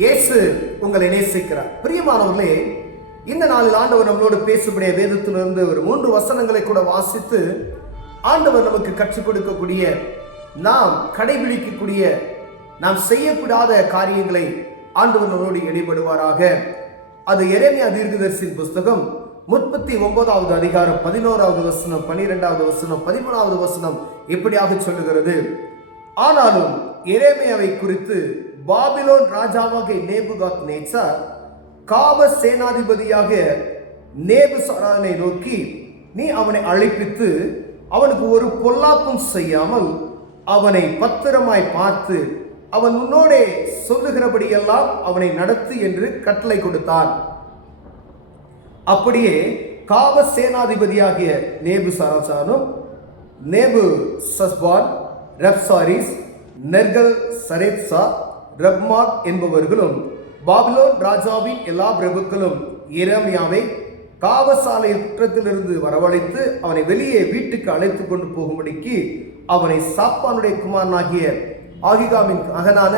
இயேசு உங்களை நேசிக்கிறார். பிரியமானவர்களே, இந்த நாளில் ஆண்டவர் நம்மளோடு பேசக்கூடிய வேதத்திலிருந்து ஒரு 3 வசனங்களை கூட வாசித்து ஆண்டவர் நமக்கு கற்றுக் கொடுக்கக்கூடிய, நாம் கடைபிடிக்கக்கூடிய, நாம் செய்யக்கூடாத காரியங்களை ஆண்டவர் நம்மளோடு இடைபடுவாராக. அது எரேமியா தீர்க்கதரிசியின் புஸ்தகம் 39வது அதிகாரம் 11வது வசனம், 12வது வசனம், 13வது வசனம் இப்படியாக சொல்லுகிறது. ஆனாலும் எரேமியாவை குறித்து பாபிலோன் ராஜாவாகிய நேபுகாத்நேச்சார் காவ சேனாதிபதியாக நேபுசரானை நோக்கி, நீ அவனை அழைப்பித்து அவனுக்கு ஒரு பொல்லாப்பும் செய்யாமல் அவனை பத்திரமாய் பார்த்து அவன் உன்னோடே சொல்லுகிறபடியெல்லாம் அவனை நடத்து என்று கட்டளை கொடுத்தான். அப்படியே காவ சேனாதிபதியாகிய நேபுசராசானும் நேபுசஸ்பான், ரப்சாரிஸ், நெர்கல் சரேத்சா, ரப்மாக் என்பவர்களும் பாபிலோன் ராஜாவின் எல்லா பிரபுக்களும் எரேமியாவை காவசாலை குற்றத்திலிருந்து வரவழைத்து அவனை வெளியே வீட்டுக்கு அழைத்து கொண்டு போகும்படிக்கு அவனை சாப்பானுடைய குமாரனாகிய ஆகிகாமின் மகனான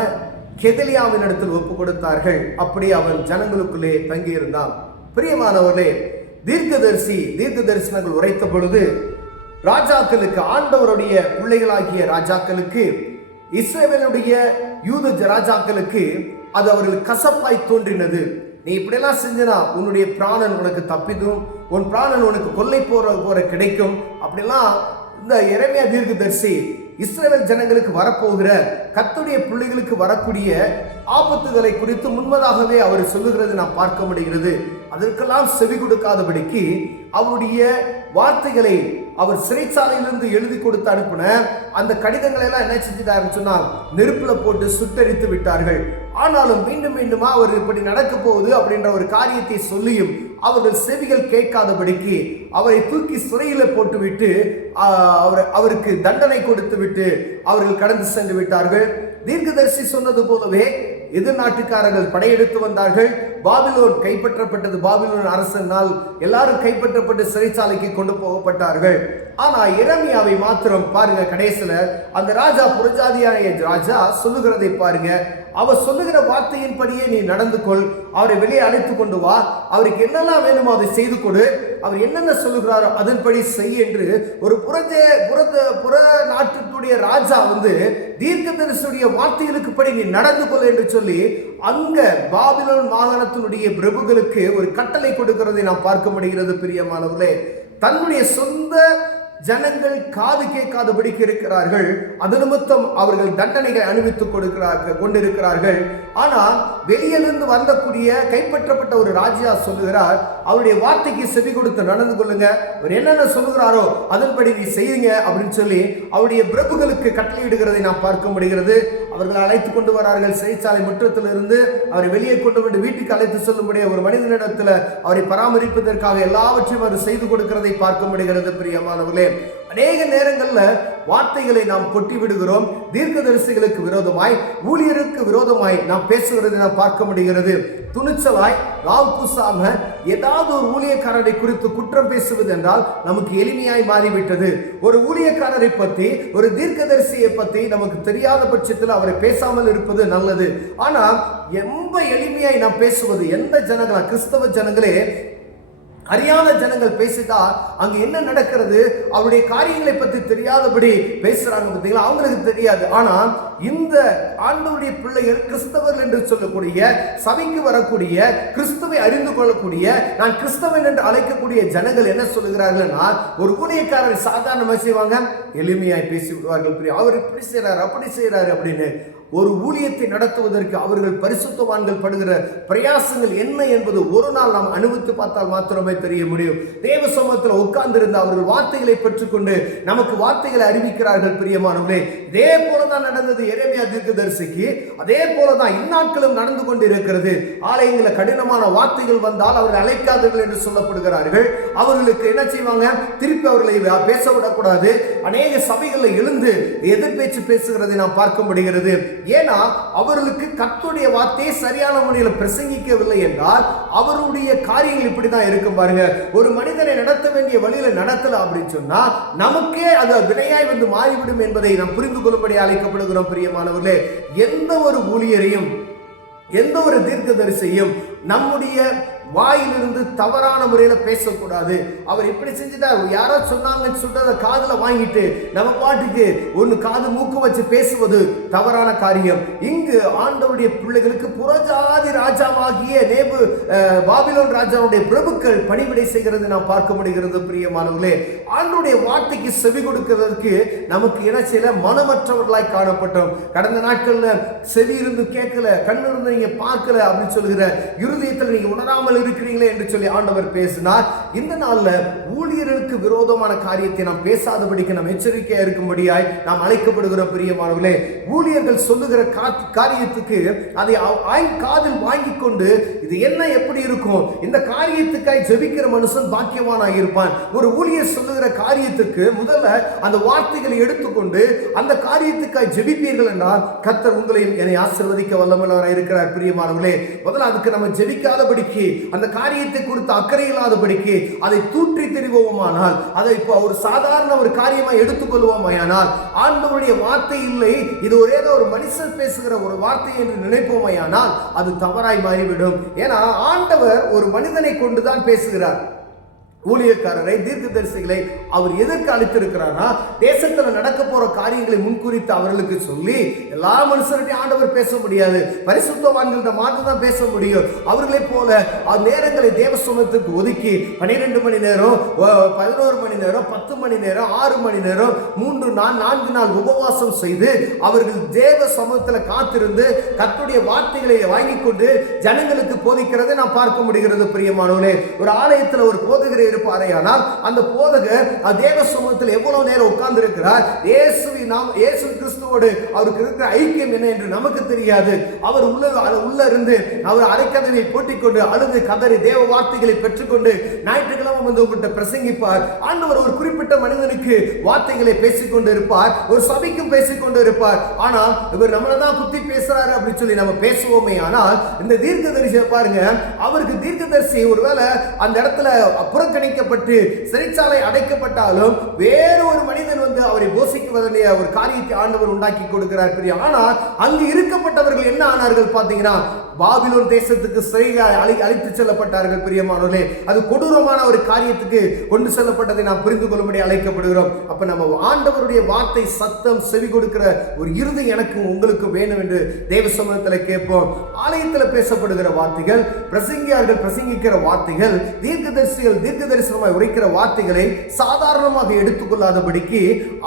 கெதலியாவின் இடத்தில் ஒப்புக் கொடுத்தார்கள். அப்படி அவன் ஜனங்களுக்குள்ளே தங்கியிருந்தான். பிரியமானவர்களே, தீர்க்க தரிசனங்கள் உரைத்த பொழுது ராஜாக்களுக்கு, ஆண்டவருடைய பிள்ளைகளாகிய ராஜாக்களுக்கு, இஸ்ரவேலுடைய யூத ராஜாக்களுக்கு அது அவர்களுக்கு கசப்பாய் தோன்றினது. நீ இப்படியெல்லாம் செஞ்சனா உன்னுடைய பிராணன் உனக்கு தப்பிதும், உன் பிராணன் உனக்கு கொள்ளை போற கிடைக்கும். அப்படிலாம் இந்த எரேமியா தீர்க்கதரிசி இஸ்ரவேல் ஜனங்களுக்கு வரப்போகிற, கர்த்தருடைய பிள்ளைகளுக்கு வரக்கூடிய ஆபத்துகளை குறித்து முன்பதாகவே அவர் சொல்லுகிறது நாம் பார்க்க முடிகிறது. அதற்கெல்லாம் செவி கொடுக்காதபடிக்கு அவருடைய வார்த்தைகளை அவர் சிறைச்சாலையிலிருந்து எழுதி கொடுத்து அனுப்பின அந்த கடிதங்களை எல்லாம் என்ன செஞ்சிட்டாருன்னு சொன்னால் நெருப்புல போட்டு சுட்டரித்து விட்டார்கள். ஆனாலும் மீண்டும் மீண்டுமா அவர் இப்படி நடக்க போகுது அப்படின்ற ஒரு காரியத்தை சொல்லியும் அவர்கள் செவிகள் கேட்காதபடிக்கு அவரை தூக்கி சிறையில போட்டுவிட்டு அவருக்கு தண்டனை கொடுத்து விட்டு அவர்கள் கடந்து சென்று விட்டார்கள். தீர்க்கதரிசி சொன்னது போலவே எதிர்நாட்டுக்காரர்கள் படையெடுத்து வந்தார்கள். பாபிலோன் கைப்பற்றப்பட்டது. பாபிலோன் அரசனால் எல்லாரும் கைப்பற்றப்பட்டு சிறைச்சாலைக்கு கொண்டு போகப்பட்டார்கள். ஆனா எரேமியாவை மாத்திரம் பாருங்க, கடைசியில அந்த ராஜா, புறஜாதியான ராஜா சொல்லுகிறதை பாருங்க. அவர் சொல்லுகிற வார்த்தையின்படியே நீ நடந்து கொள், அவரை வெளியே அழைத்து கொண்டு வா, அவருக்கு என்னெல்லாம் வேணுமோ அதை செய்து கொடு, அவர் என்னென்ன சொல்லுகிறாரோ அதன்படி செய் என்று ஒரு புற நாட்டுடைய ராஜா தீர்க்கதரிசியுடைய வார்த்தைகளுக்கு படி நீ நடந்து கொள் என்று சொல்லி அங்க பாபிலோன் மாகாணத்தினுடைய பிரபுகளுக்கு ஒரு கட்டளை கொடுக்கிறதை நாம் பார்க்க முடிகிறது. பிரியமானவர்களே, தன்னுடைய சொந்த ஜனங்கள் காது கேட்காதபடிக்கு இருக்கிறார்கள். அது நிமித்தம் அவர்கள் தண்டனைகளை அனுபவித்துக் கொண்டிருக்கிறார்கள். ஆனால் வெளியிலிருந்து வரக்கூடிய கைப்பற்றப்பட்ட ஒரு ராஜா சொல்லுகிறார், அவருடைய வார்த்தைக்கு செவி கொடுத்து நடந்து கொள்ளுங்க, அவர் என்னென்ன சொல்லுகிறாரோ அதன்படி நீ செய்யுங்க அப்படின்னு சொல்லி அவருடைய பிரபுகளுக்கு கட்டளையிடுகிறதை நாம் பார்க்க முடிகிறது. அவர்கள் அழைத்து கொண்டு வரார்கள். சிறைச்சாலை முற்றத்திலிருந்து அவரை வெளியே கொண்டு வந்து வீட்டுக்கு அழைத்து செல்லும்படிய ஒரு மனிதனிடத்தில் அவரை பராமரிப்பதற்காக எல்லாவற்றையும் அவர் செய்து கொடுக்கிறதை பார்க்க முடிகிறது. பிரியமானவர்களே, அநேக நேரங்கள்ல வார்த்தைகளை நாம் கொட்டி விடுகிறோம். தீர்க்கதரிசிகளுக்கு விரோதமாய், ஊழியருக்கு விரோதமாய் நாம் பேசுகிறதை நாம் பார்க்க முடிகிறது. துணிச்சலாய் நாம் கூசாம ஏதாவது ஒரு ஊழியக்காரரை குறித்து குற்றம் பேசுவது என்றால் நமக்கு எளிமையாய் மாறிவிட்டது. ஒரு ஊழியக்காரரை பற்றி, ஒரு தீர்க்கதரிசியை பற்றி நமக்கு தெரியாத பட்சத்தில் அவரை பேசாமல் இருப்பது நல்லது. ஆனால் ரொம்ப எளிமையாய் நாம் பேசுவது, எந்த ஜனங்களா, கிறிஸ்தவ ஜனங்களே, அறியாத ஜனங்கள் பேசிட்டா அங்க என்ன நடக்கிறது, அவருடைய காரியங்களை பற்றி தெரியாதபடி பேசுறாங்க. பார்த்தீங்களா, அவங்களுக்கு தெரியாது. ஆனா இந்த ஆண்டவருடைய பிள்ளைகள், கிறிஸ்தவர்கள் என்று சொல்லக்கூடிய, சபைக்கு வரக்கூடிய, கிறிஸ்துவை அறிந்து கொள்ளக்கூடிய, நான் கிறிஸ்தவன் என்று அழைக்கக்கூடிய ஜனங்கள் என்ன சொல்லுகிறார்கள்னா, ஒரு ஊழியக்காரர் சாதாரணமாக செய்வாங்க, எளிமையாய் பேசி விடுவார்கள். அவர் இப்படி செய்யறாரு, அப்படி செய்யறாரு அப்படின்னு. ஒரு ஊழியத்தை நடத்துவதற்கு அவர்கள் பரிசுத்தவான்கள் படுகிற பிரயாசங்கள் என்ன என்பது ஒரு நாள் நாம் அனுபவித்து பார்த்தால் மாத்திரமே தெரிய முடியும். தேவ சமூகத்தில் உட்கார்ந்திருந்த அவர்கள் வார்த்தைகளை பெற்றுக்கொண்டு நமக்கு வார்த்தைகளை அறிவிக்கிறார்கள். பிரியமானவர்களே, இதே போலதான் நடந்தது எரேமியா தீர்க்கதரிசிக்கு. அதே போலதான் இந்நாட்களும் நடந்து கொண்டு இருக்கிறது. ஆலயங்களில் கடினமான வார்த்தைகள் வந்தால் அவர்கள் அழைக்காதவர்கள் என்று சொல்லப்படுகிறார்கள். அவர்களுக்கு என்ன செய்வாங்க, திருப்பி அவர்களை பேச விடக்கூடாது. அநேக சபைகளில் எழுந்து எதிர்பேச்சு பேசுகிறதை நாம் பார்க்க முடிகிறது. ஏன்னா அவர்களுக்கு கர்த்தருடைய வார்த்தையை சரியான முறையில் பிரசங்கிக்கவில்லை என்றால் அவருடைய காரியங்கள் இப்படிதான் இருக்கும். பாருங்க, ஒரு மனிதனை நடத்த வேண்டிய வழியில நடத்தல அப்படின்னு சொன்னா நமக்கே அது வினையாய் மாறிவிடும் என்பதை நாம் புரிந்து கொள்ளும்படி அழைக்கப்படுகிறோம். பிரியமானவர்களே, எந்த ஒரு ஊழியரையும் எந்த ஒரு தீர்க்கதரிசியும் நம்முடைய வாயிலிருந்து தவறான முறையில பேசக்கூடாது. அவர் இப்படி செஞ்சுட்டார், யாரோ சொன்னாங்கன்னு சொல்லிட்டு அதை காதுல வாங்கிட்டு நம்ம பாட்டுக்கு ஒன்னு காது மூக்கு வச்சு பேசுவது தவறான காரியம். இங்கு ஆண்டவருடைய பிள்ளைகளுக்கு புறஜாதி ராஜாவாகிய பாபிலோன் ராஜாவுடைய பிரபுக்கள் பணிவிடை செய்கிறது நாம் பார்க்க முடிகிறது. பிரியமானவர்களே, ஆண்டவருடைய வார்த்தைக்கு செவி கொடுக்கிறதுக்கு நமக்கு என்ன செய்யல, மனமற்றவர்களாய் காணப்பட்டோம். கடந்த நாட்கள்ல செவி இருந்து கேட்கல, கண்ணு இருந்து நீங்க பார்க்கல அப்படின்னு சொல்லுகிற, இருதயத்தில் நீங்க உணராமல் இருக்கிறீங்களே என்று சொல்லி ஆண்டவர் பேசினார். இந்த நாள்ல ஊழியர்களுக்கு விரோதமான காரியத்தை நாம் பேசாதபடிக்கு நாம் எச்சரிக்கையா இருக்கும்படியாய் நாம் அழைக்கப்படுகிறோம். பிரியமானவர்களே, ஊழியர்கள் சொல்லுகிற காரியத்துக்கு அதை காதில் வாங்கி கொண்டு இது என்ன எப்படி இருக்கும், இந்த காரியத்துக்காய் ஜெபிக்கிற மனுஷன் பாக்கியவானாக இருப்பான். ஒரு ஊழியர் சொல்லுகிற காரியத்துக்கு முதல்ல அந்த வார்த்தைகளை எடுத்துக்கொண்டு அந்த காரியத்துக்காய் ஜெபிப்பீர்கள் என்றால் கர்த்தர் உங்களையும் என்னை ஆசீர்வதிக்க வல்லமையுள்ளவராக இருக்கிறார். பிரியமானவர்களே, முதல்ல அதுக்கு நம்ம ஜெபிக்காதபடிக்கு, அந்த காரியத்தை குறித்து அக்கறை இல்லாதபடிக்கு அதை தூற்றி தெரிவோமானால், அதை இப்போ ஒரு சாதாரண ஒரு காரியமா எடுத்துக்கொள்வோமையானால், ஆண்டவருடைய வார்த்தை இல்லை, இது ஒரே ஒரு மனுஷன் பேசுகிற ஒரு வார்த்தை என்று நினைப்போமையானால் அது தவறாய் மாறிவிடும். ஏன்னா ஆண்டவர் ஒரு மனிதனை கொண்டுதான் பேசுகிறார். ஊழியக்காரரை, தீர்க்கதரிசிகளை அவர் எதற்கு அழைத்திருக்கிறார்னா, தேசத்துல நடக்க போற காரியங்களை முன்குறித்து அவர்களுக்கு சொல்லி, எல்லா மனுஷர்கிட்டையும் ஆண்டவர் பேச முடியாது, பரிசுத்தவான்கள்ட்ட மாட்டு தான் பேச முடியும். அவர்களை போல நேரங்களை தேவ சமூகத்துக்கு ஒதுக்கி 12 மணி நேரம், 11 மணி நேரம், 10 மணி நேரம், 6 மணி நேரம், 4 நாள் உபவாசம் செய்து அவர்கள் தேவ சமூகத்தில் காத்திருந்து கர்த்தருடைய வார்த்தைகளை வாங்கி கொண்டு ஜனங்களுக்கு போதிக்கிறதை நாம் பார்க்க முடிகிறது. பிரியமானவர்களே, ஒரு ஆலயத்தில் ஒரு போதகரை இருப்பாரே, ஆனால் அந்த போதகர் தேவ சமூகத்தில் எவ்வளவு நேரம் உட்கார்ந்து இருக்கிறார், இயேசு கிறிஸ்துவோடு அவருக்கு இருக்கிற ஐக்கியம் என்ன என்று நமக்கு தெரியாது. அவர் உள்ள இருந்து அவர் அரைக்கதவை போட்டிக் கொண்டு அழுது கதறி தேவ வார்த்தைகளை பெற்றுக்கொண்டு ஞாயிற்றுக்கிழமை வந்து உங்கள்கிட்ட பிரசங்கிப்பார். ஆண்டவர் ஒரு குறிப்பிட்ட மனிதனுக்கு வார்த்தைகளை பேசிக்கொண்டு இருப்பார், ஒரு சபைக்கும் பேசிக்கொண்டு இருப்பார். ஆனால் இவர் நம்மளதான் புத்தி பேசுறாரு அப்படின்னு சொல்லி நம்ம பேசுவோமே. ஆனால் இந்த தீர்க்கதரிசியை பாருங்க, அவருக்கு தீர்க்கதரிசி ஒருவேளை அந்த இடத்துல புறக்கணிக்கப்பட்டு சிறைச்சாலை அடைக்கப்பட்டாலும் வேறு ஒரு மனிதன் வந்து அவரை போஷிக்குவதே ஒரு காரியத்தை ஆண்டவர் உண்டாக்கி கொடுக்கிறார். ஆனால் அங்கு இருக்கப்பட்டவர்கள் என்ன ஆனார்கள் பார்த்தீங்கன்னா, பாபிலோன் தேசத்துக்கு அழைத்து செல்லப்பட்டார்கள். பிரியமானவர்களே, அது கொடூரமான ஒரு காரியத்துக்கு கொண்டு செல்லப்பட்டதை நாம் புரிந்து கொள்ளும்படி அழைக்கப்படுகிறோம். அப்ப நம்ம ஆண்டவருடைய வார்த்தை சத்தம் செவி கொடுக்கிற ஒரு இறுதி எனக்கு உங்களுக்கு வேணும் என்று தேவ சமூகத்தில் கேட்போம். ஆலயத்தில் பேசப்படுகிற வார்த்தைகள், பிரசங்கியார்கள் பிரசங்கிக்கிற வார்த்தைகள், தீர்க்கதரிசிகள் தீர்க்கதரிசனமாய் உரைக்கிற வார்த்தைகளை சாதாரணமாக எடுத்துக்கொள்ளாதபடிக்கு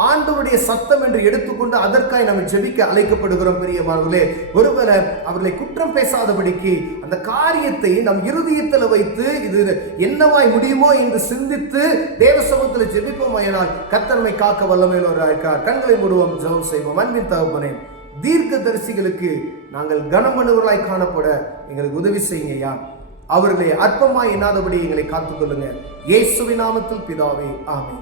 ஆண்டவருடைய சத்தம் என்று எடுத்துக்கொண்டு அதற்காக நம்ம ஜெபிக்க அழைக்கப்படுகிறோம். பிரியமானவர்களே, ஒருவேளை அவர்களை குற்றம் பேசாதபடிக்கு அந்த காரியத்தை நம் இருதயத்தில் வைத்து இது என்னவாய் முடியுமோ என்று சிந்தித்து தேவ சமூகத்தில் ஜெபிப்போமானால் கர்த்தர் நம்மை காக்க வல்லமையுள்ளவராக இருக்கிறார். கண்களை மூடுவோம், ஜெபம் செய்வோம். அன்பின் தகப்பனே, தீர்க்கதரிசிகளுக்கு நாங்கள் கனமனுவர்களாய் காணப்பட எங்களுக்கு உதவி செய்யுங்கய்யா. அவர்களை அற்பமாய் எண்ணாதபடி எங்களை காத்துக்கொள்ளுங்க. இயேசுவின் நாமத்தில் பிதாவே, ஆமென்.